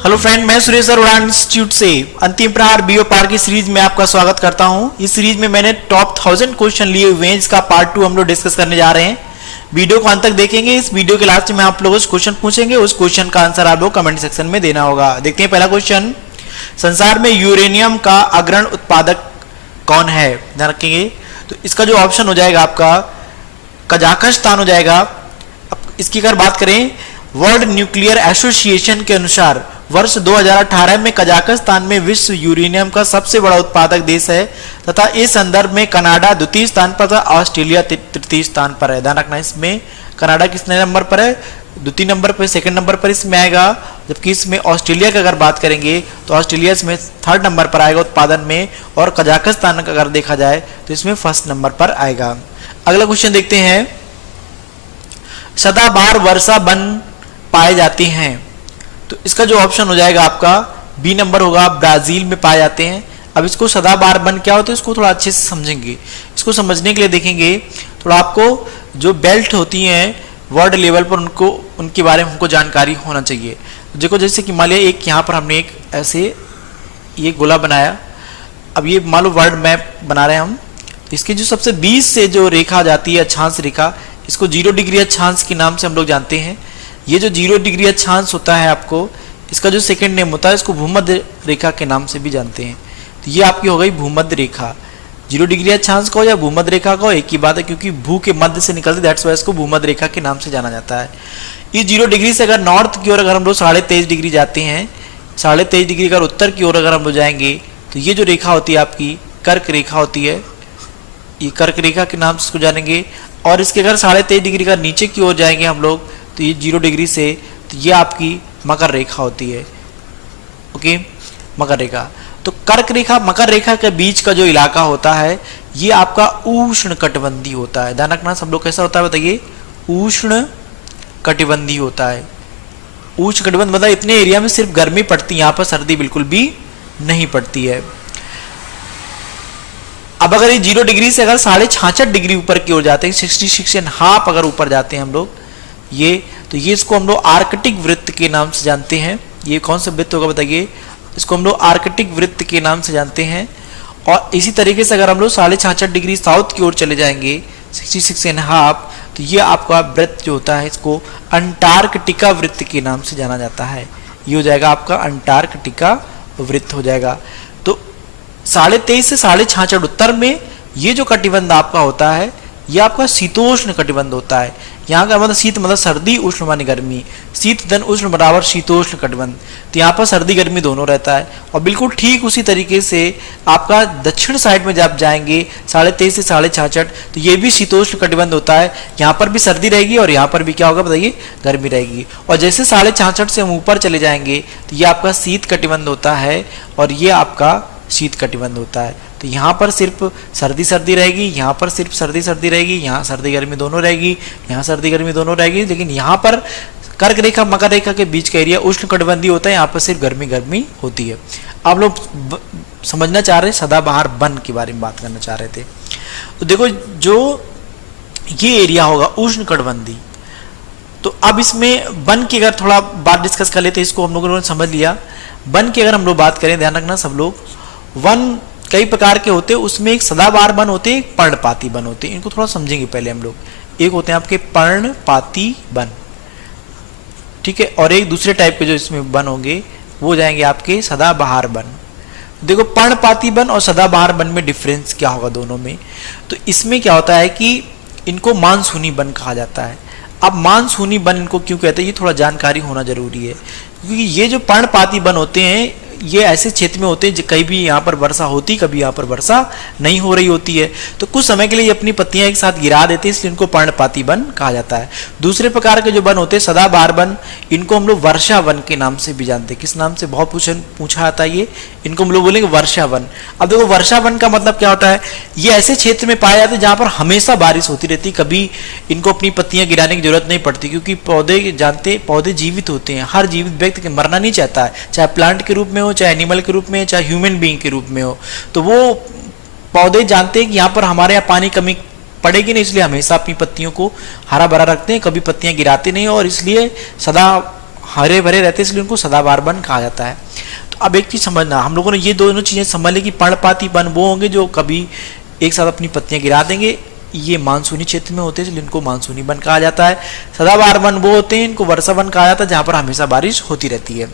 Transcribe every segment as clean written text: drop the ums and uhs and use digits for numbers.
Hello friend, मैं Suresh sir उड़ान institute से अंतिम प्रहार बीओ पार की सीरीज में आपका स्वागत करता हूं। इस सीरीज में मैंने टॉप 1000 क्वेश्चन लिए हुए हैं, इसका पार्ट 2 हम लोग डिस्कस करने जा रहे हैं। वीडियो को अंत तक देखेंगे। इस वीडियो के लास्ट में आप लोगों से क्वेश्चन पूछेंगे, उस क्वेश्चन का आंसर आप लोग कमेंट सेक्शन में देना होगा। देखते हैं पहला क्वेश्चन, संसार में यूरेनियम का अग्रणी उत्पादक कौन है? ध्यान रखेंगे। तो इसका जो ऑप्शन हो जाएगा आपका कजाकिस्तान हो जाएगा। अब इसकी अगर बात करें वर्ल्ड न्यूक्लियर एसोसिएशन के अनुसार वर्ष 2018 में कजाकिस्तान में विश्व यूरेनियम का सबसे बड़ा उत्पादक देश है तथा इस संदर्भ में कनाडा द्वितीय स्थान पर था, ऑस्ट्रेलिया तृतीय स्थान पर है। ध्यान रखना, इसमें कनाडा कितने नंबर पर है? द्वितीय नंबर पर, सेकंड नंबर पर इसमें आएगा। जबकि इसमें ऑस्ट्रेलिया का अगर बात करेंगे तो ऑस्ट्रेलिया इसमें थर्ड नंबर पर आएगा उत्पादन में, और कजाकिस्तान का अगर देखा जाए तो इसमें फर्स्ट नंबर पर आएगा। अगला क्वेश्चन देखते हैं, सदाबहार वर्षा वन पाए जाते हैं। तो इसका जो ऑप्शन हो जाएगा आपका बी नंबर होगा, ब्राजील में पाए जाते हैं। अब इसको सदाबहार वन क्या होता है इसको थोड़ा अच्छे से समझेंगे। इसको समझने के लिए देखेंगे थोड़ा आपको जो बेल्ट होती हैं वर्ल्ड लेवल पर उनको उनके बारे में हमको जानकारी होना चाहिए। देखो जैसे कि मान लिया एक यहाँ पर हमने एक ऐसे ये गोला बनाया। अब ये मान लो वर्ल्ड मैप बना रहे हैं हम। इसकी जो सबसे बीच से जो रेखा जाती है अक्षांश रेखा, इसको 0 डिग्री अक्षांश के नाम से हम लोग जानते हैं। ये जो 0 डिग्री अक्षांश होता है आपको, इसका जो सेकंड नेम होता है इसको भूमध्य रेखा के नाम से भी जानते हैं। तो ये आपकी हो गई भूमध्य रेखा। 0 डिग्री अक्षांश को या भूमध्य रेखा को एक ही बात है, क्योंकि भू के मध्य से निकलती, दैट्स वाई इसको भूमध्य रेखा के नाम से जाना जाता है। इस 0 डिग्री से अगर नॉर्थ की ओर अगर हम लोग 23.5 डिग्री जाते हैं, 23.5 डिग्री अगर उत्तर की ओर अगर हम लोग जाएंगे तो ये जो रेखा होती है आपकी कर्क रेखा होती है, ये कर्क रेखा के नाम से इसको जानेंगे। और इसके अगर 23.5 डिग्री का नीचे की ओर जाएंगे हम लोग तो ये 0 डिग्री से, तो ये आपकी मकर रेखा होती है। ओके, मकर रेखा। तो कर्क रेखा मकर रेखा के बीच का जो इलाका होता है ये आपका उष्ण कटिबंधीय होता है। ध्यान रखना, सब लोग कैसा होता है बताइए? उष्ण कटिबंधीय होता है। उष्ण कटिबंध मतलब इतने एरिया में सिर्फ गर्मी पड़ती है, यहाँ पर सर्दी बिल्कुल भी नहीं पड़ती है। अब अगर ये 0 डिग्री से अगर 66.5 डिग्री ऊपर की ओर जाते हैं, 66.5 अगर ऊपर जाते हैं हम लोग ये, तो ये इसको हम लोग आर्कटिक वृत्त के नाम से जानते हैं। ये कौन सा वृत्त होगा बताइए? इसको हम लोग आर्कटिक वृत्त के नाम से जानते हैं। और इसी तरीके से अगर हम लोग 66.5 डिग्री साउथ की ओर चले जाएंगे 66.5, तो ये आपका वृत्त जो होता है इसको अंटार्कटिका वृत्त के नाम से जाना जाता है। ये हो जाएगा आपका अंटार्कटिका वृत्त हो जाएगा। तो 23.5 से 66.5 उत्तर में ये जो कटिबंध आपका होता है ये आपका शीतोष्ण कटिबंध होता है। यहाँ का मतलब शीत मतलब सर्दी, उष्ण माने गर्मी, शीत धन उष्ण बराबर शीतोष्ण कटिबंध। तो यहाँ पर सर्दी गर्मी दोनों रहता है। और बिल्कुल ठीक उसी तरीके से आपका दक्षिण साइड में जब जाएंगे 23.5 से 66.5, तो ये भी शीतोष्ण कटिबंध होता है। यहाँ पर भी सर्दी रहेगी और यहाँ पर भी क्या होगा बताइए? गर्मी रहेगी। और जैसे 66.5 से हम ऊपर चले जाएंगे तो ये आपका शीत कटिबंध होता है और ये आपका शीत कटिबंध होता है। तो यहाँ पर सिर्फ सर्दी सर्दी रहेगी, यहाँ पर सिर्फ सर्दी सर्दी रहेगी, यहाँ सर्दी गर्मी दोनों रहेगी, यहाँ सर्दी गर्मी दोनों रहेगी। लेकिन यहाँ पर कर्क रेखा मकर रेखा के बीच का एरिया उष्ण कटिबंधीय होता है, यहाँ पर सिर्फ गर्मी गर्मी होती है। आप लोग समझना चाह रहे हैं, सदाबहार वन के बारे में बात करना चाह रहे थे। तो देखो जो ये एरिया होगा उष्ण कटिबंधीय, तो अब इसमें वन की अगर थोड़ा बात डिस्कस कर लेते, इसको हम लोगों ने समझ लिया। वन की अगर हम लोग बात करें, ध्यान रखना सब लोग, वन कई प्रकार के होते हैं। उसमें एक सदाबहार वन होते हैं, एक पर्णपाती वन होते हैं। इनको थोड़ा समझेंगे पहले हम लोग। एक होते हैं आपके पर्णपाती वन, ठीक है, और एक दूसरे टाइप के जो इसमें वन होंगे वो जाएंगे आपके सदाबहार वन। देखो पर्णपाती वन और सदाबहार वन में डिफरेंस क्या होगा दोनों में? तो इसमें क्या होता है कि इनको मानसूनी वन कहा जाता है। अब मानसूनी वन इनको क्यों कहते हैं ये थोड़ा जानकारी होना जरूरी है, क्योंकि ये जो पर्णपाती वन होते हैं ये ऐसे क्षेत्र में होते हैं कहीं भी यहाँ पर वर्षा होती, कभी यहाँ पर वर्षा नहीं हो रही होती है। तो कुछ समय के लिए ये अपनी पत्तियां एक साथ गिरा देते हैं, इसलिए इनको पर्णपाती वन कहा जाता है। दूसरे प्रकार के जो वन होते हैं सदाबहार वन, इनको हम लोग वर्षा वन के नाम से भी जानते हैं। किस नाम से? बहुत पूछा आता है ये, इनको हम लोग बोलेंगे वर्षा वन। अब देखो वर्षा वन का मतलब क्या होता है? ये ऐसे क्षेत्र में पाए जाते हैं जहाँ पर हमेशा बारिश होती रहती, कभी इनको अपनी पत्तियां गिराने की जरूरत नहीं पड़ती, क्योंकि पौधे जानते पौधे जीवित होते हैं। हर जीवित व्यक्ति मरना नहीं चाहता है, चाहे प्लांट के रूप में हो, चाहे एनिमल के रूप में, चाहे ह्यूमन बीइंग के रूप में हो। तो वो पौधे जानते हैं कि यहाँ पर हमारे यहाँ पानी कमी पड़ेगी नहीं, इसलिए हमेशा अपनी पत्तियों को हरा भरा रखते हैं, कभी पत्तियां गिराते नहीं, और इसलिए सदा हरे भरे रहते हैं, इसलिए उनको सदाबहार वन कहा जाता है। तो अब एक चीज समझना, हम लोगों ने ये दोनों चीजें समझ ली कि पर्णपाती वन वो होंगे जो कभी एक साथ अपनी पत्तियां गिरा देंगे, ये मानसूनी क्षेत्र में होते हैं इसलिए इनको मानसूनी वन कहा जाता है। सदाबहार वन वो होते हैं, इनको वर्षा वन कहा जाता है जहां पर हमेशा बारिश होती रहती है,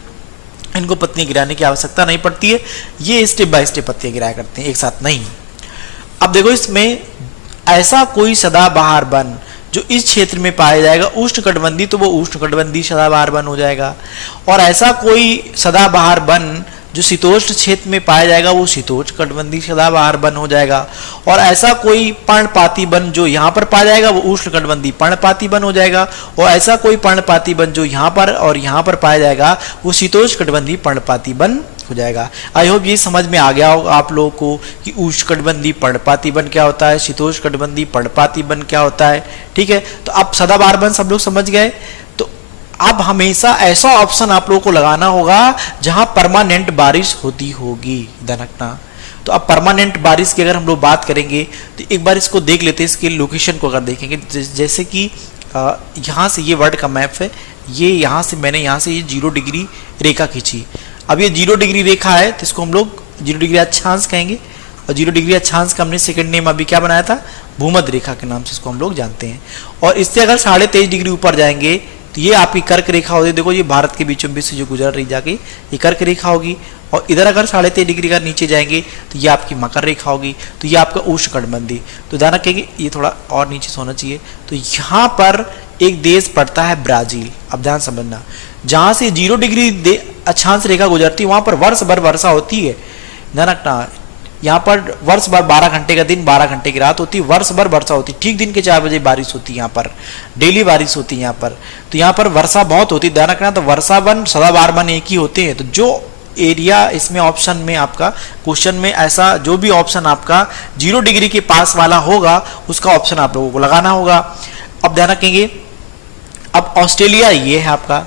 इनको पत्तियां गिराने की आवश्यकता नहीं पड़ती है, ये स्टेप बाय स्टेप पत्तियां गिराया करते हैं, एक साथ नहीं। अब देखो इसमें ऐसा कोई सदाबहार वन जो इस क्षेत्र में पाया जाएगा उष्णकटिबंधीय, तो वो उष्णकटिबंधीय सदाबहार वन हो जाएगा। और ऐसा कोई सदाबहार वन जो शीतोष्ण क्षेत्र में पाया जाएगा वो शीतोष्ण कटिबंधीय सदाबहार वन हो जाएगा। और ऐसा कोई पर्णपाती वन जो यहाँ पर पाया जाएगा वो उष्ण कटिबंधीय पर्णपाती वन हो जाएगा। और ऐसा कोई पर्णपाती वन जो यहाँ पर और यहाँ पर पाया जाएगा वो शीतोष्ण कटिबंधीय पर्णपाती वन हो जाएगा। आई होप ये समझ में आ गया होगा आप लोगों को कि उष्णकटिबंधीय पर्णपाती वन क्या होता है, शीतोष्ण कटिबंधीय पर्णपाती वन क्या होता है। ठीक है, तो अब सदाबहार वन सब लोग समझ गए। तो अब हमेशा ऐसा ऑप्शन आप लोगों को लगाना होगा जहां परमानेंट बारिश होती होगी, ध्यान रखना। तो अब परमानेंट बारिश की अगर हम लोग बात करेंगे तो एक बार इसको देख लेते हैं, इसके लोकेशन को अगर देखेंगे, जैसे कि यहाँ से ये वर्ल्ड का मैप है, ये यहाँ से मैंने यहाँ से ये 0 डिग्री रेखा खींची। अब ये 0 डिग्री रेखा है तो इसको हम लोग 0 डिग्री अक्षांश कहेंगे। और 0 डिग्री अक्षांश का हमने सेकंड नेम अभी क्या बनाया था, भूमध्य रेखा के नाम से इसको हम लोग जानते हैं। और इससे अगर 23.5 डिग्री ऊपर जाएंगे तो ये आपकी कर्क रेखा होगी। देखो ये भारत के बीचों बीच से जो गुजर रही जाके ये कर्क रेखा होगी। और इधर अगर 23.5 डिग्री का नीचे जाएंगे तो ये आपकी मकर रेखा होगी, तो ये आपका उष्णकटिबंधीय। तो ध्यान रखेंगे ये थोड़ा और नीचे से होना चाहिए। तो यहाँ पर एक देश पड़ता है ब्राजील। अब ध्यान समझना, जहां से 0 डिग्री अक्षांश रेखा गुजरती है वहां पर वर्ष भर वर्षा होती है। ध्यान रखना, यहाँ पर वर्ष भर 12 घंटे का दिन 12 घंटे की रात होती है, वर्ष भर वर्षा होती है। ठीक दिन के 4 बजे बारिश होती है, यहाँ पर डेली बारिश होती है यहाँ पर। तो यहाँ पर वर्षा बहुत होती है, ध्यान रखना। तो वर्षा वन सदाबहार वन एक ही होते हैं। तो जो एरिया इसमें ऑप्शन में आपका क्वेश्चन में ऐसा जो भी ऑप्शन आपका 0 डिग्री के पास वाला होगा उसका ऑप्शन आप लोगों को लगाना होगा। अब ध्यान रखेंगे, अब ऑस्ट्रेलिया ये है आपका,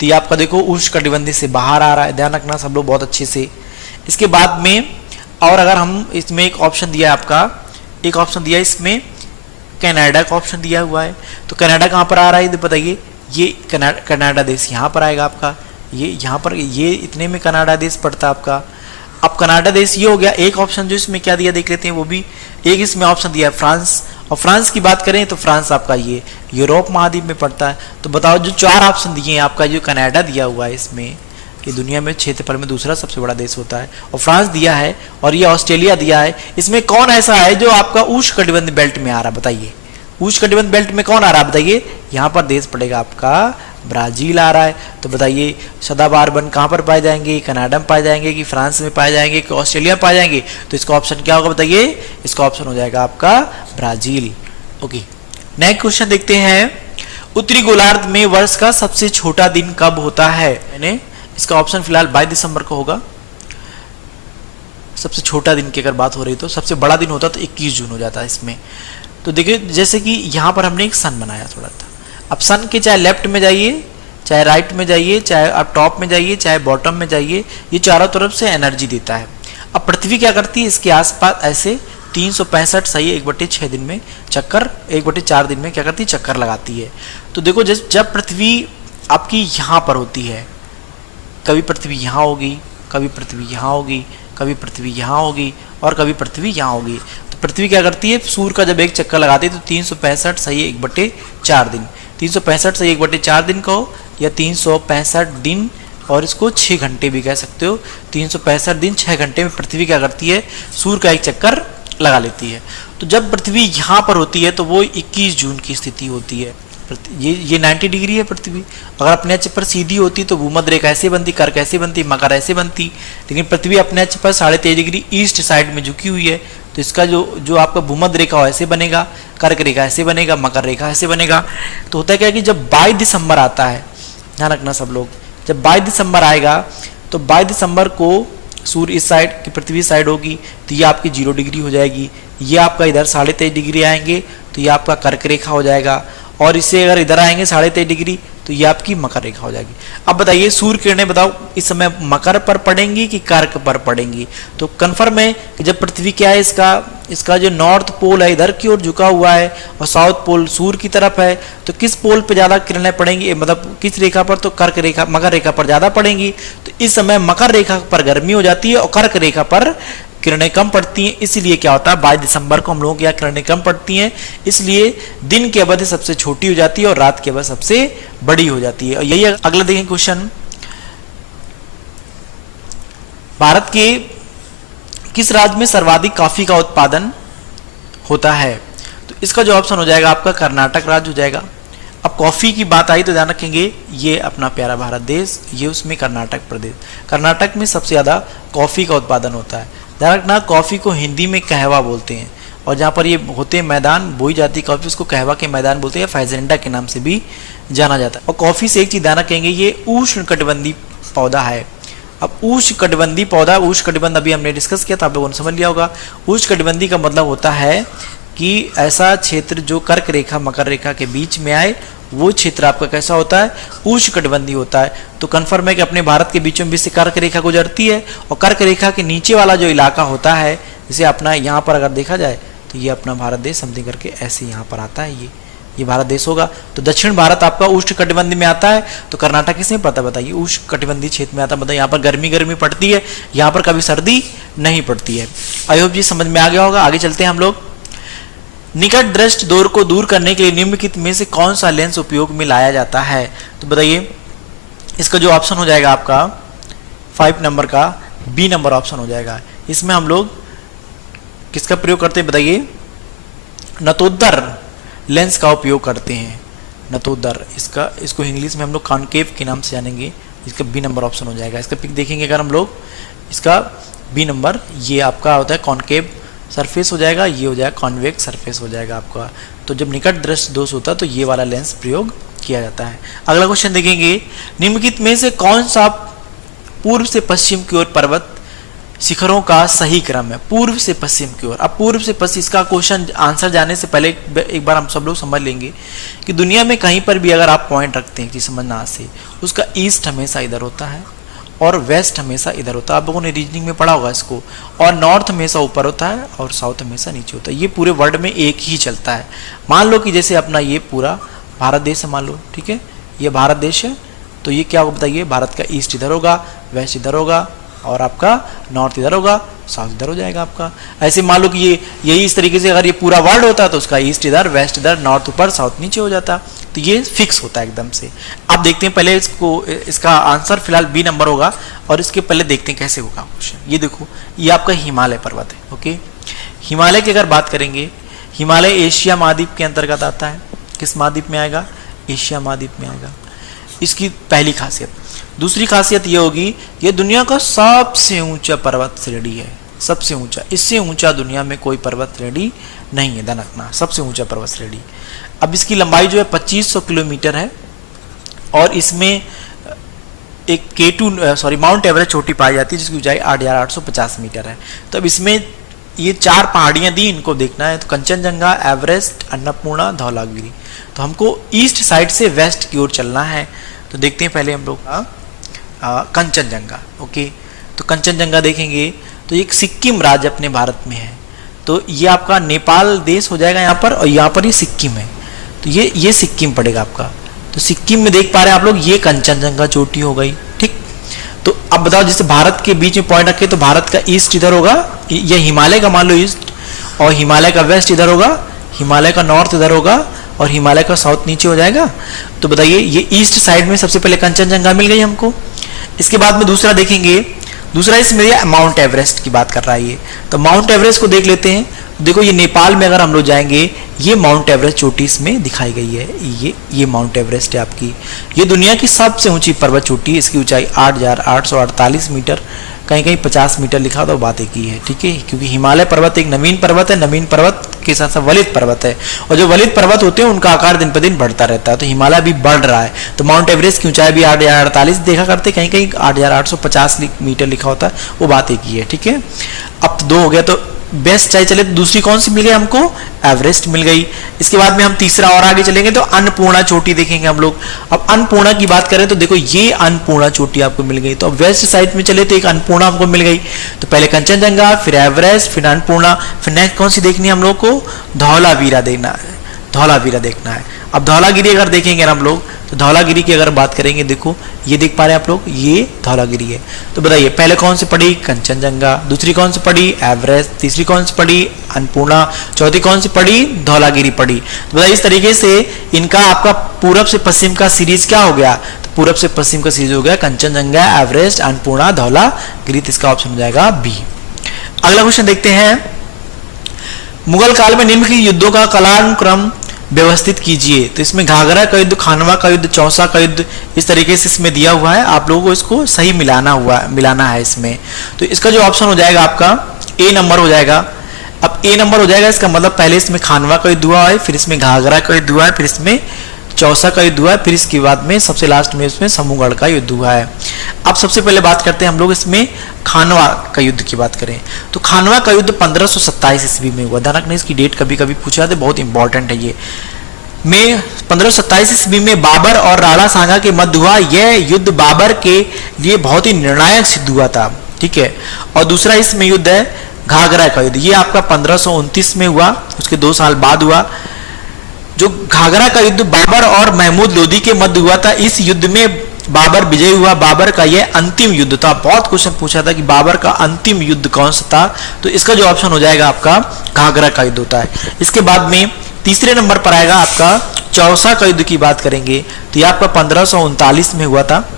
तो ये आपका देखो उष्णकटिबंधीय से बाहर आ रहा है, ध्यान रखना सब लोग बहुत अच्छे से। इसके बाद में और अगर हम इसमें एक ऑप्शन दिया है आपका, एक ऑप्शन दिया है इसमें कनाडा का ऑप्शन दिया हुआ है। तो कनाडा कहाँ पर आ रहा है बताइए, ये कनाडा देश यहाँ पर आएगा आपका, ये यहाँ पर ये इतने में कनाडा देश पड़ता है आपका। अब कनाडा देश ये हो गया। एक ऑप्शन जो इसमें क्या दिया देख लेते हैं, वो भी एक इसमें ऑप्शन दिया है फ्रांस। और फ्रांस की बात करें तो फ्रांस आपका ये यूरोप महाद्वीप में पड़ता है। तो बताओ जो 4 ऑप्शन दिए हैं आपका, जो कनाडा दिया हुआ है इसमें, ये दुनिया में क्षेत्रफल में दूसरा सबसे बड़ा देश होता है, और फ्रांस दिया है और ये ऑस्ट्रेलिया दिया है। इसमें कौन ऐसा है जो आपका उष्णकटिबंधीय बेल्ट में आ रहा है बताइए, उष्णकटिबंधीय बेल्ट में कौन आ रहा है बताइए। यहाँ पर देश पड़ेगा आपका ब्राजील आ रहा है। तो बताइए सदाबहार वन कहाँ पर पाए जाएंगे, कनाडा में पाए जाएंगे कि फ्रांस में पाए जाएंगे कि ऑस्ट्रेलिया में पाए जाएंगे। तो इसका ऑप्शन क्या होगा बताइए, इसका ऑप्शन हो जाएगा आपका ब्राजील। ओके, नेक्स्ट क्वेश्चन देखते हैं। उत्तरी गोलार्ध में वर्ष का सबसे छोटा दिन कब होता है। मैंने इसका ऑप्शन फिलहाल 22 दिसंबर को होगा। सबसे छोटा दिन की अगर बात हो रही तो सबसे बड़ा दिन होता तो 21 जून हो जाता है इसमें। तो देखिए जैसे कि यहाँ पर हमने एक सन बनाया थोड़ा था। अब सन के चाहे लेफ्ट में जाइए, चाहे राइट में जाइए, चाहे आप टॉप में जाइए, चाहे बॉटम में जाइए, ये चारों तरफ से एनर्जी देता है। अब पृथ्वी क्या करती है, इसके आसपास ऐसे 365 सही 1/6 दिन में चक्कर, 1/4 दिन में क्या करती है, चक्कर लगाती है। तो देखो जब पृथ्वी आपकी यहाँ पर होती है, कभी पृथ्वी यहाँ होगी, कभी पृथ्वी यहाँ होगी, कभी पृथ्वी यहाँ होगी और कभी पृथ्वी यहाँ होगी। तो पृथ्वी क्या करती है, सूर्य का जब एक चक्कर लगाती है तो 365 सही 1/4 दिन, 365 सही 1/4 दिन कहो या 365 दिन और इसको 6 घंटे भी कह सकते हो। 365 दिन 6 घंटे में पृथ्वी क्या करती है, सूर्य का एक चक्कर लगा लेती है। तो जब पृथ्वी यहाँ पर होती है तो वो 21 जून की स्थिति होती है। ये 90 डिग्री है पृथ्वी। अगर अपने अक्ष पर सीधी होती तो भूमध्य रेखा ऐसे बनती, कर्क ऐसे बनती, मकर ऐसे बनती। लेकिन पृथ्वी अपने अक्ष पर 23.5 डिग्री ईस्ट साइड में झुकी हुई है, तो इसका जो आपका भूमध्य रेखा ऐसे बनेगा, कर्क रेखा ऐसे बनेगा, मकर रेखा ऐसे बनेगा। तो होता है क्या कि जब 22 दिसंबर आता है, ध्यान रखना सब लोग, जब 22 दिसंबर आएगा तो 22 दिसंबर को सूर्य इस साइड की पृथ्वी साइड होगी तो ये आपकी 0 डिग्री हो जाएगी। ये आपका इधर 23.5 डिग्री आएंगे तो ये आपका कर्क रेखा हो जाएगा। और इससे अगर इधर आएंगे 23.5 डिग्री तो ये आपकी मकर रेखा हो जाएगी। अब बताइए सूर्य किरणें बताओ इस समय मकर पर पड़ेंगी कि कर्क पर पड़ेंगी? तो कन्फर्म है कि जब पृथ्वी क्या है, इसका जो नॉर्थ पोल है इधर की ओर झुका हुआ है और साउथ पोल सूर्य की तरफ है, तो किस पोल पे ज्यादा किरणें पड़ेंगी, मतलब किस रेखा पर? तो कर्क रेखा, मकर रेखा पर ज्यादा पड़ेंगी। तो इस समय मकर रेखा पर गर्मी हो जाती है और कर्क रेखा पर किरणें कम पड़ती हैं। इसलिए क्या होता है 22 दिसंबर को हम लोगों के यहाँ किरणें कम पड़ती हैं, इसलिए दिन की अवधि सबसे छोटी हो जाती है और रात की अवधि सबसे बड़ी हो जाती है। और यही अगला देखें क्वेश्चन, भारत के किस राज्य में सर्वाधिक कॉफी का उत्पादन होता है? तो इसका जो ऑप्शन हो जाएगा आपका कर्नाटक राज्य हो जाएगा। अब कॉफी की बात आई तो ध्यान रखेंगे ये अपना प्यारा भारत देश, ये उसमें कर्नाटक प्रदेश, कर्नाटक में सबसे ज्यादा कॉफी का उत्पादन होता है। ध्यान रखना कॉफी को हिंदी में कहवा बोलते हैं और जहाँ पर ये होते हैं मैदान बोई जाती कॉफी उसको कहवा के मैदान बोलते हैं, फाइजेंडा के नाम से भी जाना जाता है। और कॉफी से एक चीज ध्यान रखेंगे ये उष्णकटिबंधीय पौधा है। अब उष्णकटिबंधीय पौधा, उष्णकटिबंध अभी हमने डिस्कस किया था, आप लोगों ने समझ लिया होगा। उष्णकटिबंधीय का मतलब होता है कि ऐसा क्षेत्र जो कर्क रेखा मकर रेखा के बीच में आए, वो क्षेत्र आपका कैसा होता है? उष्णकटिबंधीय होता है। तो कंफर्म है कि अपने भारत के बीचों बीच से कर्क रेखा गुजरती है और कर्क रेखा के नीचे वाला जो इलाका होता है, जैसे अपना यहाँ पर अगर देखा जाए तो ये अपना भारत देश समथिंग करके ऐसे यहाँ पर आता है, ये भारत देश होगा। तो दक्षिण भारत आपका उष्णकटिबंधीय में आता है, तो कर्नाटक इसमें पता बताइए उष्णकटिबंधीय क्षेत्र में आता है, मतलब यहाँ पर गर्मी पड़ती है, यहाँ पर कभी सर्दी नहीं पड़ती है। आई होप जी समझ में आ गया होगा। आगे चलते हैं हम लोग। निकट दृष्टि दोष को दूर करने के लिए निम्नलिखित में से कौन सा लेंस उपयोग में लाया जाता है? तो बताइए इसका जो ऑप्शन हो जाएगा आपका 5 नंबर का बी नंबर ऑप्शन हो जाएगा। इसमें हम लोग किसका प्रयोग करते हैं बताइए? नतोदर लेंस का उपयोग करते हैं। नतोदर, इसको इंग्लिश में हम लोग कॉनकेव के नाम से जानेंगे। इसका बी नंबर ऑप्शन हो जाएगा। इसका पिक देखेंगे अगर हम लोग, इसका बी नंबर ये आपका होता है कॉनकेव सरफेस हो जाएगा, ये हो जाएगा कॉन्वेक्स सरफेस हो जाएगा आपका। तो जब निकट दृष्टि दोष होता है तो ये वाला लेंस प्रयोग किया जाता है। अगला क्वेश्चन देखेंगे, निम्नलिखित में से कौन सा पूर्व से पश्चिम की ओर पर्वत शिखरों का सही क्रम है? पूर्व से पश्चिम की ओर। अब पूर्व से पश्चिम, इसका क्वेश्चन आंसर जाने से पहले एक बार हम सब लोग समझ लेंगे कि दुनिया में कहीं पर भी अगर आप पॉइंट रखते हैं कि समझना से, उसका ईस्ट हमेशा इधर होता है और वेस्ट हमेशा इधर होता है। आप लोगों ने रीजनिंग में पढ़ा होगा इसको। और नॉर्थ हमेशा ऊपर होता है और साउथ हमेशा नीचे होता है। ये पूरे वर्ल्ड में एक ही चलता है। मान लो कि जैसे अपना ये पूरा भारत देश है, मान लो, ठीक है, ये भारत देश है, तो ये क्या होगा बताइए? भारत का ईस्ट इधर होगा, वेस्ट इधर होगा और आपका नॉर्थ इधर होगा, साउथ इधर हो जाएगा आपका। ऐसे मान लो कि ये यही इस तरीके से अगर ये पूरा वर्ल्ड होता तो उसका ईस्ट इधर, वेस्ट इधर, नॉर्थ ऊपर, साउथ नीचे हो जाता। तो ये फिक्स होता है एकदम से। आप देखते हैं पहले इसका आंसर फिलहाल बी नंबर होगा और इसके पहले देखते हैं कैसे होगा क्वेश्चन। ये देखो, ये आपका हिमालय पर्वत है। ओके, हिमालय की अगर बात करेंगे, हिमालय एशिया महाद्वीप के अंतर्गत आता है। किस महाद्वीप में आएगा? एशिया महाद्वीप में आएगा। इसकी पहली खासियत। दूसरी खासियत ये होगी, ये दुनिया का सबसे ऊंचा पर्वत श्रेणी है, सबसे ऊंचा। इससे ऊंचा दुनिया में कोई पर्वत श्रेणी नहीं है। ध्यान रखना, सबसे ऊंचा पर्वत श्रेणी। अब इसकी लंबाई जो है 2500 किलोमीटर है और इसमें एक माउंट एवरेस्ट चोटी पाई जाती है जिसकी ऊंचाई 8850 मीटर है। तो अब इसमें ये 4 पहाड़ियां दी, इनको देखना है। तो कंचनजंगा, एवरेस्ट, अन्नपूर्णा, धौलागिरी। तो हमको ईस्ट साइड से वेस्ट की ओर चलना है। तो देखते हैं पहले हम लोग कंचनजंगा। ओके, तो कंचनजंगा देखेंगे तो एक सिक्किम राज्य अपने भारत में है। तो ये आपका नेपाल देश हो जाएगा यहाँ पर, और यहाँ पर ये सिक्किम है। तो ये सिक्किम पड़ेगा आपका। तो सिक्किम में देख पा रहे हैं आप लोग, ये कंचनजंगा चोटी हो गई। ठीक, तो अब बताओ, जैसे भारत के बीच में पॉइंट रखे तो भारत का ईस्ट इधर होगा, ये हिमालय का मान लो ईस्ट, और हिमालय का वेस्ट इधर होगा, हिमालय का नॉर्थ इधर होगा और हिमालय का साउथ नीचे हो जाएगा। तो बताइए, ये ईस्ट साइड में सबसे पहले कंचनजंगा मिल गई हमको। इसके बाद में दूसरा देखेंगे, दूसरा इसमें माउंट एवरेस्ट की बात कर रहा है ये। तो माउंट एवरेस्ट को देख लेते हैं। देखो, ये नेपाल में अगर हम लोग जाएंगे, ये माउंट एवरेस्ट चोटी इसमें दिखाई गई है। ये माउंट एवरेस्ट है आपकी। ये दुनिया की सबसे ऊंची पर्वत चोटी है। इसकी ऊंचाई 8848 मीटर, कहीं कहीं 50 मीटर लिखा तो बात एक ही है। ठीक है, क्योंकि हिमालय पर्वत एक नवीन पर्वत है, नवीन पर्वत के साथ साथ वलित पर्वत है, और जो वलित पर्वत होते हैं उनका आकार दिन पर दिन बढ़ता रहता है। तो हिमालय भी बढ़ रहा है। तो माउंट एवरेस्ट की ऊंचाई भी 8048 देखा करते, कहीं कहीं 8850 मीटर लिखा होता है, वो बात एक ही है। ठीक है, अब 2 हो गया। तो बेस्ट चाहे चले तो दूसरी कौन सी मिल गई हमको, एवरेस्ट मिल गई। इसके बाद में हम तीसरा और आगे चलेंगे तो अन्नपूर्णा चोटी देखेंगे हम लोग। अब अन्नपूर्णा की बात करें तो देखो ये अन्नपूर्णा चोटी आपको मिल गई। तो अब वेस्ट साइड में चले तो एक अन्नपूर्णा हमको मिल गई। तो पहले कंचनजंगा, फिर एवरेस्ट, फिर अन्नपूर्णा, फिर नेक्स्ट कौन सी देखनी है हम लोग को, धौलावीरा देखना है, धौलावीरा देखना है। अब धौलागिरी अगर देखेंगे हम लोग तो धौलागिरी की अगर बात करेंगे, देखो ये देख पा रहे हैं आप लोग, ये धौलागिरी है। तो बताइए पहले कौन सी पड़ी, कंचनजंगा, दूसरी कौन सी पड़ी, एवरेस्ट, तीसरी कौन सी पड़ी, अन्नपूर्णा, चौथी कौन सी पड़ी, धौलागिरी पड़ी। तो बताइए इस तरीके से इनका आपका पूरब से पश्चिम का सीरीज क्या हो गया, तो पूरब से पश्चिम का सीरीज हो गया कंचनजंगा, एवरेस्ट, अन्नपूर्णा, धौलागिरी। तो इसका ऑप्शन हो जाएगा बी। अगला क्वेश्चन देखते हैं, मुगल काल में निम्नलिखित युद्धों का कालानुक्रम व्यवस्थित कीजिए। तो इसमें घाघरा का युद्ध, खानवा का युद्ध, चौसा का युद्ध, इस तरीके से इसमें दिया हुआ है। आप लोगों को इसको सही मिलाना है इसमें। तो इसका जो ऑप्शन हो जाएगा आपका ए नंबर हो जाएगा। अब ए नंबर हो जाएगा, इसका मतलब पहले इसमें खानवा का युद्ध हुआ है, फिर इसमें घाघरा का युद्ध हुआ है, फिर इसमें चौसा का युद्ध हुआ है, फिर इसके बाद में सबसे लास्ट में इसमें समूहगढ़ का युद्ध हुआ है। अब सबसे पहले बात करते हैं हम लोग इसमें खानवा का युद्ध की बात करें तो खानवा का युद्ध 1527 ईस्वी में हुआ। ध्यान रखना, इसकी डेट कभी कभी पूछा जाता है, बहुत इंपॉर्टेंट है ये। में 1527 ईस्वी में बाबर और राणा सांगा के मध्य हुआ। यह युद्ध बाबर के लिए बहुत ही निर्णायक सिद्ध हुआ था, ठीक है। और दूसरा इसमें युद्ध है घाघरा का युद्ध, ये आपका 1529 में हुआ, उसके 2 साल बाद हुआ। जो घाघरा का युद्ध बाबर और महमूद लोदी के मध्य हुआ था, इस युद्ध में बाबर विजयी हुआ। बाबर का यह अंतिम युद्ध था। बहुत क्वेश्चन पूछा था कि बाबर का अंतिम युद्ध कौन सा था, तो इसका जो ऑप्शन हो जाएगा आपका घाघरा का युद्ध होता है। इसके बाद में तीसरे नंबर पर आएगा आपका चौसा का युद्ध की बात करेंगे तो यह आपका 1539 में हुआ था,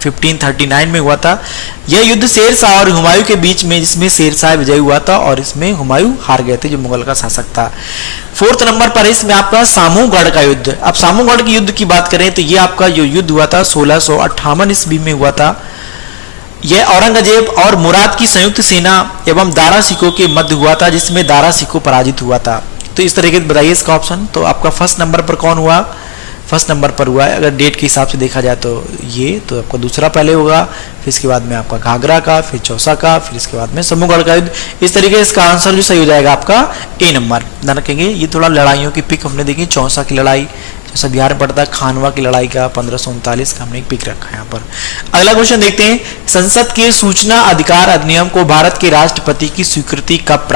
1539 में हुआ था। यह युद्ध शेरशाह और हुमायूं के बीच में, जिसमें शेरशाह विजयी हुआ था और इसमें हुमायूं हार गए थे जो मुगल का शासक था। फोर्थ नंबर पर इसमें आपका सामूगढ़ का युद्ध। अब सामूगढ़ के युद्ध की बात करें तो यह आपका जो युद्ध हुआ था 1658 ईस्वी में हुआ था। यह औरंगजेब और मुराद की संयुक्त सेना एवं दारा सिकों के मध्य हुआ था, जिसमें दारा सिको पराजित हुआ था। तो इस तरीके से बताइए इसका ऑप्शन। तो आपका फर्स्ट नंबर पर कौन हुआ, फर्स्ट नंबर पर हुआ है अगर डेट के हिसाब से देखा जाए तो ये, तो आपका दूसरा पहले होगा, फिर इसके बाद में आपका घाघरा का, फिर चौसा का, फिर इसके बाद में समूहगढ़ का युद्ध। इस तरीके से इसका आंसर जो सही हो जाएगा आपका ए नंबर। ध्यान रखेंगे ये थोड़ा लड़ाइयों की पिक हमने देखी, चौसा की लड़ाई जैसा बिहार में पड़ता है, खानवा की लड़ाई का 1539 का हमने एक पिक रखा है यहाँ पर। अगला क्वेश्चन देखते हैं, संसद के सूचना अधिकार अधिनियम को भारत के राष्ट्रपति की स्वीकृति कब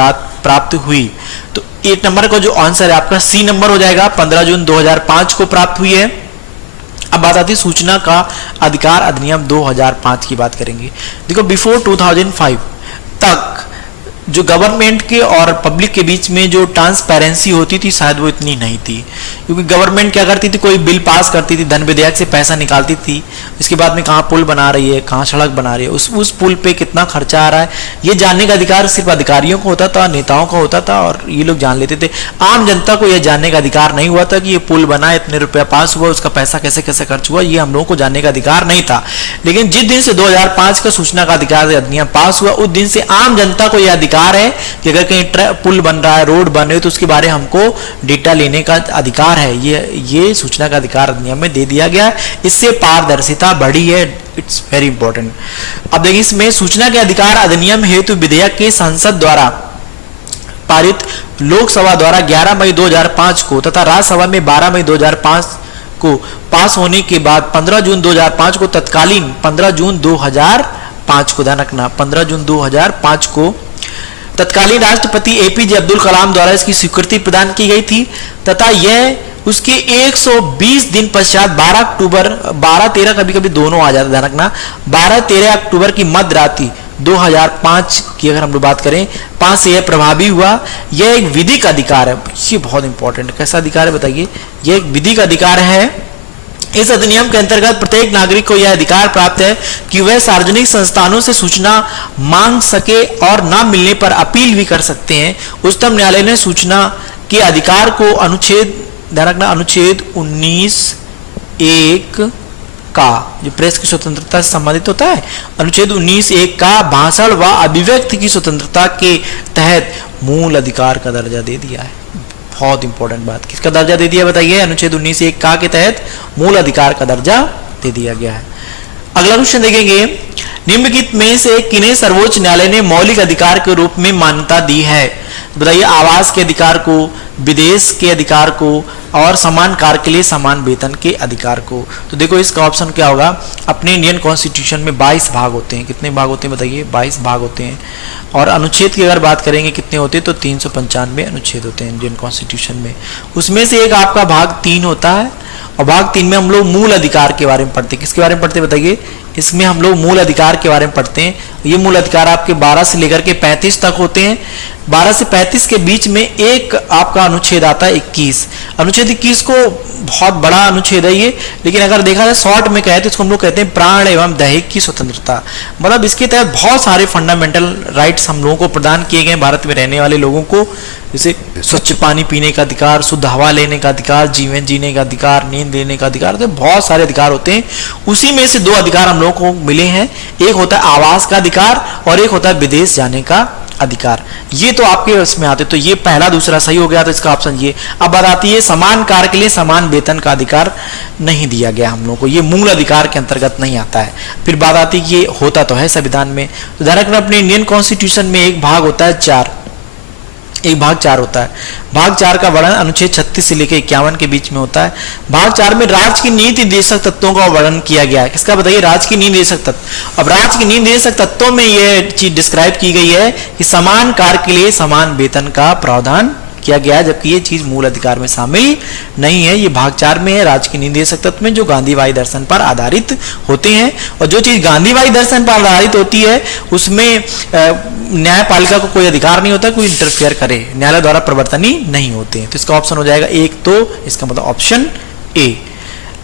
प्राप्त हुई। तो 8 नंबर का जो आंसर है आपका सी नंबर हो जाएगा, 15 जून 2005 को प्राप्त हुई है। अब बात आती है सूचना का अधिकार अधिनियम 2005 की बात करेंगे। देखो बिफोर 2005 तक जो गवर्नमेंट के और पब्लिक के बीच में जो ट्रांसपेरेंसी होती थी शायद वो इतनी नहीं थी, क्योंकि गवर्नमेंट क्या करती थी, कोई बिल पास करती थी, धन विधेयक से पैसा निकालती थी, इसके बाद में कहाँ पुल बना रही है, कहाँ सड़क बना रही है, उस पुल पे कितना खर्चा आ रहा है, ये जानने का अधिकार सिर्फ अधिकारियों को होता था, नेताओं को होता था और ये लोग जान लेते थे। आम जनता को यह जानने का अधिकार नहीं हुआ था कि ये पुल बना, इतने रुपया पास हुआ, उसका पैसा कैसे कैसे खर्च हुआ, ये हम लोगों को जानने का अधिकार नहीं था। लेकिन जिस दिन से 2005 का सूचना का अधिकार अधिनियम पास हुआ, उस दिन से आम जनता को यह अधिकार है कि अगर कहीं पुल बन रहा है, रोड बन रही है, तो उसके बारे में हमको डेटा लेने का अधिकार है। ये सूचना का अधिकार अधिनियम में दे दिया गया, इससे पारदर्शिता बढ़ी है। It's very important. अब देखिए इसमें सूचना के अधिकार अधिनियम हेतु विधेयक के संसद द्वारा पारित, लोकसभा द्वारा 11 मई 2005 को तथा राज्यसभा में 12 मई 2005 को पास होने के बाद 15 जून 2005 को तत्कालीन 15 जून 2005 को ध्यान रखना 15 जून 2005 को तत्कालीन राष्ट्रपति एपीजे अब्दुल कलाम द्वारा इसकी स्वीकृति प्रदान की गई थी तथा यह उसके 120 दिन पश्चात 12 अक्टूबर 12-13 कभी कभी दोनों आ जाता, ध्यान रखना 12-13 अक्टूबर की मध्य रात्रि 2005 की अगर हम लोग बात करें 5 से यह प्रभावी हुआ। यह एक विधिक अधिकार है, ये बहुत इंपॉर्टेंट है। कैसा अधिकार है बताइए, यह एक विधिक अधिकार है। इस अधिनियम के अंतर्गत प्रत्येक नागरिक को यह अधिकार प्राप्त है कि वह सार्वजनिक संस्थानों से सूचना मांग सके और न मिलने पर अपील भी कर सकते हैं। उच्चतम न्यायालय ने सूचना के अधिकार को अनुच्छेद 19(1) का, जो प्रेस की स्वतंत्रता से संबंधित होता है, अनुच्छेद 19(1) का भाषण व अभिव्यक्ति की स्वतंत्रता के तहत मूल अधिकार का दर्जा दे दिया है। बहुत इंपॉर्टेंट बात, किसका दर्जा दे दिया बताइए, अनुच्छेद 19(1) का के तहत मूल अधिकार का दर्जा दे दिया गया है। अगला क्वेश्चन देखेंगे, निम्नलिखित में से किन्हें सर्वोच्च न्यायालय ने मौलिक अधिकार के रूप में मान्यता दी है? बताइए, आवास के अधिकार को, विदेश के अधिकार को, और समान कार्य के लिए समान वेतन के अधिकार को। तो देखो इसका ऑप्शन क्या होगा, अपने इंडियन कॉन्स्टिट्यूशन में 22 भाग होते हैं। कितने भाग होते हैं बताइए? 22 भाग होते हैं। और अनुच्छेद की अगर बात करेंगे कितने होते हैं, तो 395 अनुच्छेद होते हैं इंडियन कॉन्स्टिट्यूशन में। उसमें से एक आपका भाग 3 होता है, और भाग 3 में हम लोग मूल अधिकार के बारे में पढ़ते हैं। किसके बारे में पढ़ते हैं बताइए? इसमें हम लोग मूल अधिकार के बारे में पढ़ते हैं। ये मूल अधिकार आपके 12 से लेकर के 35 तक होते हैं। 12 से 35 के बीच में एक आपका अनुच्छेद आता है 21। अनुच्छेद 21 को बहुत बड़ा अनुच्छेद है ये, लेकिन अगर देखा जाए शॉर्ट में कहे तो इसको हम लोग कहते हैं प्राण एवं दैहिक की स्वतंत्रता। मतलब इसके तहत बहुत सारे फंडामेंटल राइट्स हम लोगों को प्रदान किए गए भारत में रहने वाले लोगों को, जैसे स्वच्छ पानी पीने का अधिकार, शुद्ध हवा लेने का अधिकार, जीवन जीने का अधिकार, नींद लेने का अधिकार। तो बहुत सारे अधिकार होते हैं। उसी में से 2 अधिकार हम लोगों को मिले हैं। एक होता है आवास का अधिकार और एक होता है विदेश जाने का अधिकार। ये तो आपके उसमें आते, तो ये पहला दूसरा सही हो गया, तो इसका ऑप्शन ये। अब बात आती है समान कार्य के लिए समान वेतन का अधिकार नहीं दिया गया हम लोगों को, ये मूल अधिकार के अंतर्गत नहीं आता है। फिर बात आती है ये होता तो है संविधान में। तो ध्यान रखना, अपने इंडियन कॉन्स्टिट्यूशन में एक भाग होता है 4, एक भाग 4 होता है। भाग 4 का वर्णन अनुच्छेद 36 से लेकर 51 के बीच में होता है। भाग 4 में राज्य की नीति निर्देशक तत्वों का वर्णन किया गया है। किसका बताइए? राज्य की नीति निर्देशक तत्व। अब राज्य की नीति निर्देशक तत्वों में यह चीज डिस्क्राइब की गई है कि समान कार्य के लिए समान वेतन का प्रावधान किया गया है, जबकि ये चीज मूल अधिकार में शामिल नहीं है। ये भाग 4 में है, राज्य की निर्देशक तत्व में, जो गांधीवादी दर्शन पर आधारित होते हैं। और जो चीज गांधीवादी दर्शन पर आधारित होती है उसमें न्यायपालिका को कोई अधिकार नहीं होता कोई इंटरफेयर करे, न्यायालय द्वारा प्रवर्तनी नहीं होते हैं। तो इसका ऑप्शन हो जाएगा एक, तो इसका मतलब ऑप्शन ए।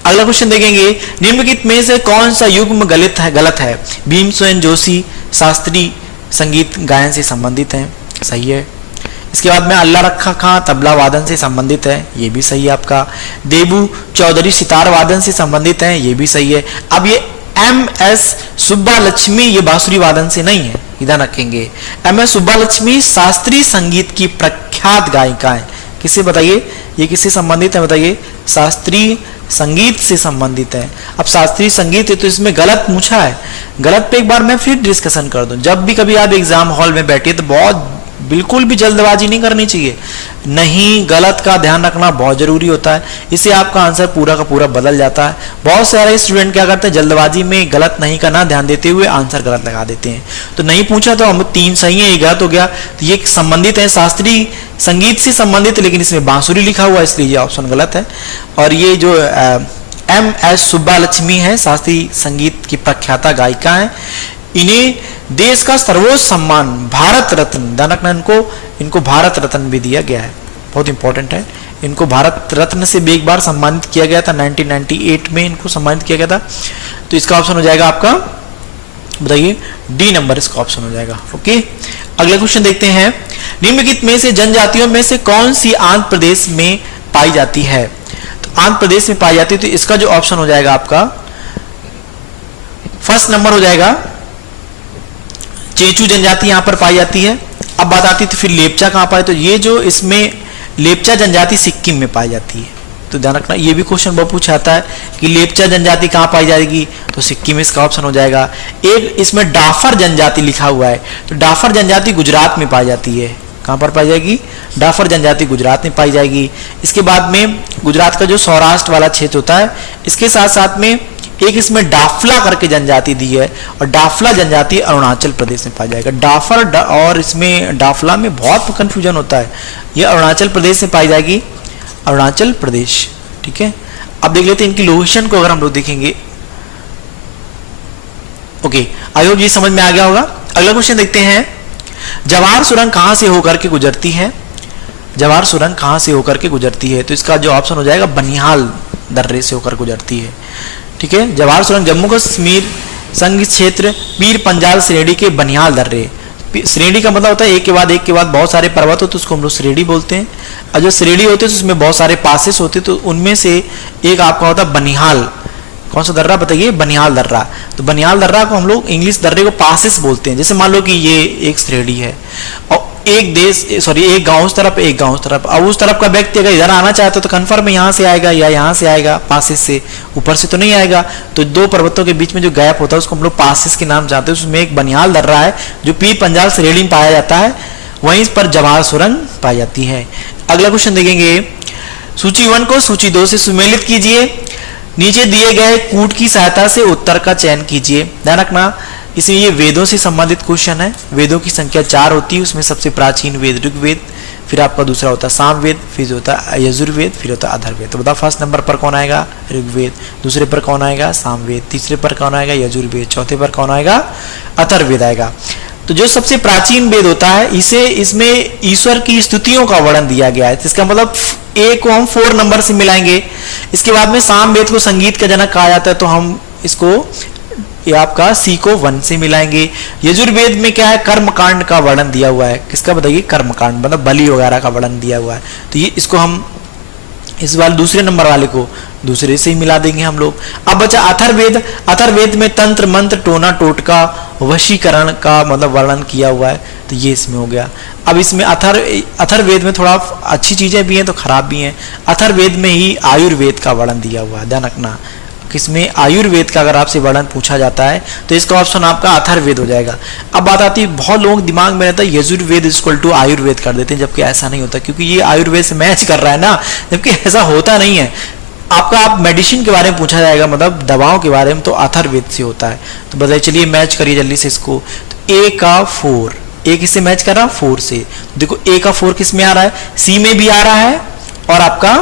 अगला क्वेश्चन देखेंगे, निम्नलिखित में से कौन सा युग्म गलत है? भीमसेन जोशी शास्त्रीय संगीत गायन से संबंधित है, सही है। इसके बाद में अल्लाह रखा खां तबला वादन से संबंधित है, ये भी सही है आपका। देबू चौधरी सितार वादन से संबंधित है, ये भी सही है। अब ये MS सुब्बा लक्ष्मी ये बांसुरी वादन से नहीं है, इधर रखेंगे। MS सुब्बा लक्ष्मी शास्त्रीय संगीत की प्रख्यात गायिका है। किससे बताइए? ये किससे संबंधित है बताइए? शास्त्रीय संगीत से संबंधित है। अब शास्त्रीय संगीत है तो इसमें गलत पूछा है, गलत पे एक बार मैं फिर डिस्कशन कर दूं। जब भी कभी आप एग्जाम हॉल में बैठे तो बहुत बिल्कुल भी जल्दबाजी नहीं करनी चाहिए, नहीं, गलत का ध्यान रखना बहुत जरूरी होता है। इससे आपका आंसर पूरा का पूरा बदल जाता है। बहुत सारे स्टूडेंट क्या करते हैं, जल्दबाजी में गलत नहीं करना ध्यान देते हुए आंसर गलत लगा देते हैं। तो नहीं पूछा तो हम 3 सही है, ये गलत हो गया। तो ये संबंधित है, शास्त्रीय संगीत से संबंधित, लेकिन इसमें बांसुरी लिखा हुआ है, इसलिए ये ऑप्शन गलत है। और ये जो MS सुब्बा लक्ष्मी है, शास्त्रीय संगीत की प्रख्याता गायिका है। इन्हें देश का सर्वोच्च सम्मान भारत रत्न, ध्यान रखना, इनको भारत रत्न भी दिया गया है, बहुत इंपॉर्टेंट है। इनको भारत रत्न से भी एक बार सम्मानित किया गया था, 1998 में इनको सम्मानित किया गया था। तो इसका ऑप्शन हो जाएगा आपका, बताइए, डी नंबर इसका ऑप्शन हो जाएगा। ओके, अगला क्वेश्चन देखते हैं, निम्नलिखित में से जनजातियों में से कौन सी आंध्र प्रदेश में पाई जाती है? तो आंध्र प्रदेश में पाई जाती है, तो इसका जो ऑप्शन हो जाएगा आपका फर्स्ट नंबर हो जाएगा, चेचू जनजाति यहां पर पाई जाती है। अब बात आती है फिर लेपचा कहां पाए, तो ये जो इसमें लेपचा जनजाति सिक्किम में पाई जाती है। तो ध्यान रखना, ये भी क्वेश्चन बहुत पूछा आता है कि लेपचा जनजाति कहां पाई जाएगी, तो सिक्किम इसका ऑप्शन हो जाएगा। एक इसमें डाफर जनजाति लिखा हुआ है, तो डाफर जनजाति गुजरात में पाई जाती है। कहां पर पाई जाएगी? डाफर जनजाति गुजरात में पाई जाएगी। इसके बाद में गुजरात का जो सौराष्ट्र वाला क्षेत्र होता है, इसके साथ साथ में एक इसमें डाफला करके जनजाति दी है, और डाफला जनजाति अरुणाचल प्रदेश में पाया जाएगा। डाफर और इसमें डाफला में बहुत कंफ्यूजन होता है, ये अरुणाचल प्रदेश में पाई जाएगी, अरुणाचल प्रदेश। ठीक है, अब देख लेते हैं इनकी लोकेशन को, अगर हम लोग देखेंगे। ओके, आई होप ये समझ में आ गया होगा। अगला क्वेश्चन देखते हैं, जवाहर सुरंग कहां से होकर के गुजरती है? जवाहर सुरंग कहां से होकर के गुजरती है? तो इसका जो ऑप्शन हो जाएगा बनिहाल दर्रे से होकर गुजरती है। ठीक है, जवाहर सुरंग जम्मू कश्मीर संघ क्षेत्र पीर पंजाल श्रेणी के बनिहाल दर्रे। श्रेणी का मतलब होता है एक के बाद बहुत सारे पर्वत होते, उसको हम लोग श्रेणी बोलते हैं। और जो श्रेणी होते हैं तो उसमें बहुत सारे पासेस होते, तो उनमें से एक आपका होता है बनिहाल। कौन सा दर्रा बताइए? बनिहाल दर्रा। तो बनिहाल दर्रा को हम लोग इंग्लिश दर्रे को पासेस बोलते हैं। जैसे मान लो कि ये एक श्रेणी है और एक देश सॉरी एक गांव उस तरफ एक गांव उस तरफ, अब उस तरफ का व्यक्ति अगर इधर आना चाहता तो कन्फर्म यहाँ से आएगा या यहाँ से आएगा, पासेस से, ऊपर से तो नहीं आएगा। तो दो पर्वतों के बीच में जो गैप होता है उसको हम लोग पासेस के नाम जानते हैं। उसमें एक बनिहाल दर्रा है जो पीर पंजाल से रेलिंग पाया जाता है, वहीं पर जवाहर सुरंग पाई जाती है। अगला क्वेश्चन देखेंगे, सूची 1 को सूची 2 से सुमेलित कीजिए, नीचे दिए गए कूट की सहायता से उत्तर का चयन कीजिए। ध्यान रखना इसमें ये वेदों से संबंधित क्वेश्चन है। वेदों की संख्या 4 होती है, उसमें सबसे प्राचीन वेद ऋग्वेद, फिर आपका दूसरा होता है सामवेद, फिर होता है यजुर्वेद, फिर होता है अथर्ववेद। तो बताओ फर्स्ट नंबर पर कौन आएगा? ऋग्वेद। दूसरे पर कौन आएगा? सामवेद। तीसरे पर कौन आएगा? यजुर्वेद। चौथे पर कौन आएगा? अथर्ववेद आएगा। तो जो सबसे प्राचीन वेद होता है इसमें ईश्वर की स्तुतियों का वर्णन दिया गया है। इसका मतलब ए को हम 4 नंबर से मिलाएंगे। इसके बाद में सामवेद को संगीत का जनक कहा जाता है, तो हम इसको ये आपका सी को 1 से मिलाएंगे। यजुर्वेद में क्या है? कर्मकांड का वर्णन दिया हुआ है। किसका बताइए? कर्मकांड, मतलब बलि वगैरह का वर्णन दिया हुआ है। तो ये इसको हम इस बार दूसरे नंबर वाले को दूसरे से ही मिला देंगे हम लोग। अब बचा अथर्ववेद। अथर्ववेद में तंत्र मंत्र टोना टोटका वशीकरण का मतलब वर्णन किया हुआ है, तो ये इसमें हो गया। अब इसमें अथर्ववेद में थोड़ा अच्छी चीजें भी हैं तो खराब भी हैं। अथर्ववेद में ही आयुर्वेद का वर्णन दिया हुआ है। ध्यान रखना किसमें? आयुर्वेद का अगर आपसे वर्णन पूछा जाता है तो इसका ऑप्शन आपका अथर्ववेद हो जाएगा। अब बात आती है, बहुत लोगों के दिमाग में रहता है यजुर्वेद इक्वल टू आयुर्वेद कर देते हैं, जबकि ऐसा नहीं होता, क्योंकि ये आयुर्वेद से मैच कर रहा है ना, जबकि ऐसा होता नहीं है। आपका आप मेडिसिन के बारे में पूछा जाएगा, मतलब दवाओं के बारे में, तो अथर्ववेद से होता है। तो बताइए, चलिए मैच करिए जल्दी से इसको। तो ए का 4, ए किससे मैच कर रहा है? 4 से। देखो ए का 4 किस में आ रहा है? सी में भी आ रहा है, और आपका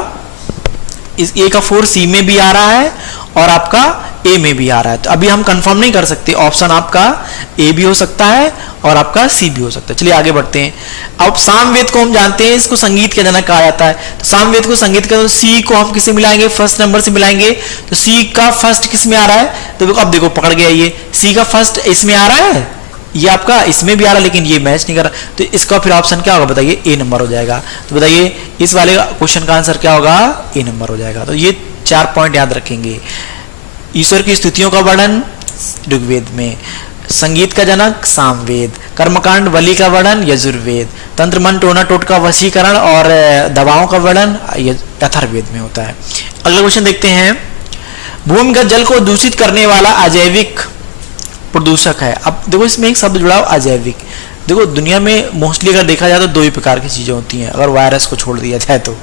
इस ए का 4 सी में भी आ रहा है और आपका ए में भी आ रहा है। तो अभी हम कंफर्म नहीं कर सकते, ऑप्शन आपका ए भी हो सकता है और आपका सी भी हो सकता है। चलिए आगे बढ़ते हैं। अब सामवेद को हम जानते हैं, इसको संगीत का जनक कहा जाता है। तो सामवेद को संगीत का, तो सी को हम किससे मिलाएंगे? फर्स्ट नंबर से मिलाएंगे। तो सी का फर्स्ट किस में आ रहा है? तो अब देखो पकड़ गया, ये सी का फर्स्ट इसमें आ रहा है, ये आपका इसमें भी आ रहा है, लेकिन ये मैच नहीं कर रहा। तो इसका फिर ऑप्शन क्या होगा? बताइए, ए नंबर हो जाएगा। तो बताइए इस वाले क्वेश्चन का आंसर क्या होगा? ए नंबर हो जाएगा। तो ये 4 पॉइंट याद रखेंगे। ईश्वर की स्तुतियों का वर्णन ऋग्वेद में, संगीत का जनक सामवेद, कर्मकांड बलि का वर्णन यजुर्वेद, तंत्र मन टोना टोटका वशीकरण और दवाओं का वर्णन अथर्ववेद में होता है। अगला क्वेश्चन देखते हैं, भूमिगत जल को दूषित करने वाला अजैविक प्रदूषक है। अब देखो इसमें एक शब्द जुड़ा अजैविक। देखो दुनिया में मोस्टली अगर देखा जाए तो 2 ही प्रकार की चीजें होती हैं, अगर वायरस को छोड़ दिया जाए तो।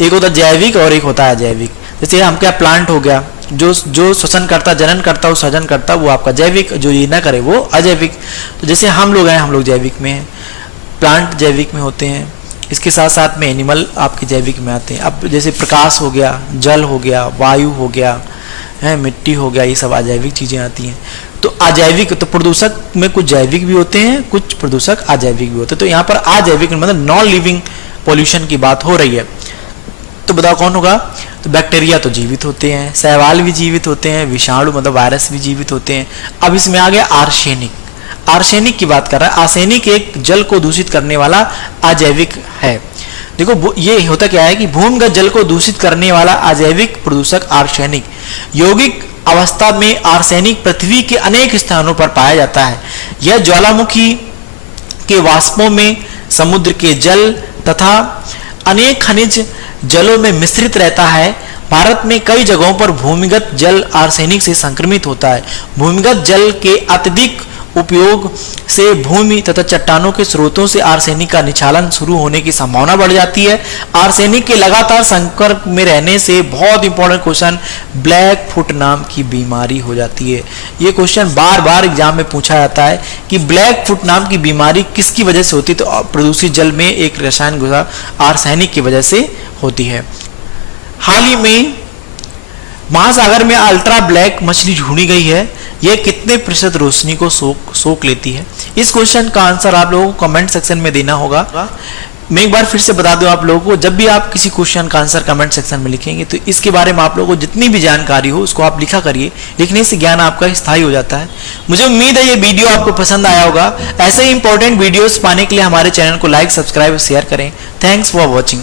एक होता है जैविक और एक होता है अजैविक। जैसे हम क्या, प्लांट हो गया, जो श्वसन करता, जनन करता, सृजन करता, वो आपका जैविक, जो ये ना करे वो अजैविक। तो जैसे हम लोग हैं, हम लोग जैविक में हैं, प्लांट जैविक में होते हैं, इसके साथ साथ में एनिमल आपके जैविक में आते हैं। अब जैसे प्रकाश हो गया, जल हो गया, वायु हो गया है, मिट्टी हो गया, ये सब अजैविक चीजें आती हैं। तो अजैविक, तो प्रदूषक में कुछ जैविक भी होते हैं, कुछ प्रदूषक अजैविक भी होते हैं। तो यहाँ पर अजैविक मतलब नॉन लिविंग पॉल्यूशन की बात हो रही है। तो बताओ कौन होगा? तो बैक्टीरिया तो जीवित होते हैं, शैवाल भी जीवित होते हैं, विषाणु मतलब वायरस भी जीवित होते हैं। अब इसमें आ गया आर्सेनिक। आर्सेनिक की बात कर रहा है। आर्सेनिक एक जल को दूषित करने वाला अजैविक है। देखो ये होता क्या है कि भूमिगत जल को दूषित करने वाला अजैविक प्रदूषक आर्सेनिक। यौगिक अवस्था में आर्सेनिक पृथ्वी के अनेक स्थानों पर पाया जाता है। यह ज्वालामुखी के वाष्पों में, समुद्र के जल तथा अनेक खनिज जलों में मिश्रित रहता है। भारत में कई जगहों पर भूमिगत जल आर्सेनिक से संक्रमित होता है। भूमिगत जल के अत्यधिक उपयोग से भूमि तथा चट्टानों के स्रोतों से आर्सेनिक का निचालन शुरू होने की संभावना बढ़ जाती है। आर्सेनिक के लगातार संपर्क में रहने से, बहुत इंपॉर्टेंट क्वेश्चन, ब्लैक फुट नाम की बीमारी हो जाती है। ये क्वेश्चन बार बार एग्जाम में पूछा जाता है कि ब्लैक फुट नाम की बीमारी किसकी वजह से होती है? तो प्रदूषित जल में एक रसायन घुसा आर्सेनिक की वजह से होती है। हाल ही में महासागर में अल्ट्रा ब्लैक मछली ढूंढी गई है। यह कितने प्रतिशत रोशनी को सोख लेती है? इस क्वेश्चन का आंसर आप लोगों को कमेंट सेक्शन में देना होगा। मैं एक बार फिर से बता दूं आप लोगों को, जब भी आप किसी क्वेश्चन का आंसर कमेंट सेक्शन में लिखेंगे तो इसके बारे में आप लोगों को जितनी भी जानकारी हो उसको आप लिखा करिए। लिखने से ज्ञान आपका स्थायी हो जाता है। मुझे उम्मीद है ये वीडियो आपको पसंद आया होगा। ऐसे ही इंपॉर्टेंट वीडियोस पाने के लिए हमारे चैनल को लाइक, सब्सक्राइब और शेयर करें। Thanks for watching.